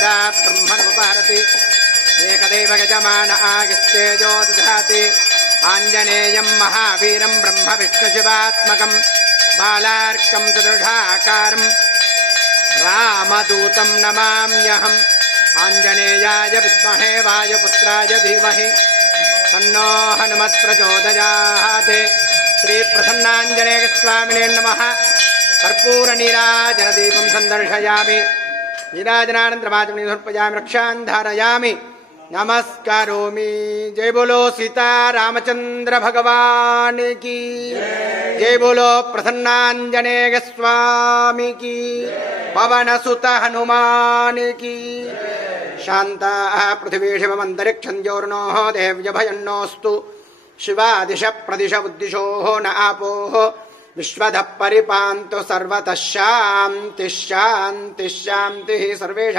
तदा ब्रह्मणमुपहरति एकदेव गजमान आगिस्तेजो दधाति आञ्जनेयं महावीरं ब्रह्म विष्णुशिवात्मकं बालार्कं सदृढाकारं रामदूतं नमाम्यहम् आञ्जनेयाय विद्महे वायुपुत्राय धीमहि तन्नो हनुमत् प्रचोदयात् श्रीप्रसन्नाञ्जनेयस्वामिने नमः कर्पूरनीराजनदीपं सन्दर्शयामि नीराजनानन्तरमाचमनीं समर्पयामि रक्षां धारयामि नमस्कारोमि। जय बोलो सीता रामचंद्र भगवान की जय बोलो प्रसन्नाञ्जनेय स्वामी की पवन सुत हनुमान की शांता पृथिवी शिवमन्तरिक्षं ज्योर्नोः देव्यभयन्नोऽस्तु शिवादिश प्रदिश बुद्धिशो न आपोः विश्वधः परिपान्तु सर्वतः शान्तिः शान्तिः शान्तिः सर्वेषां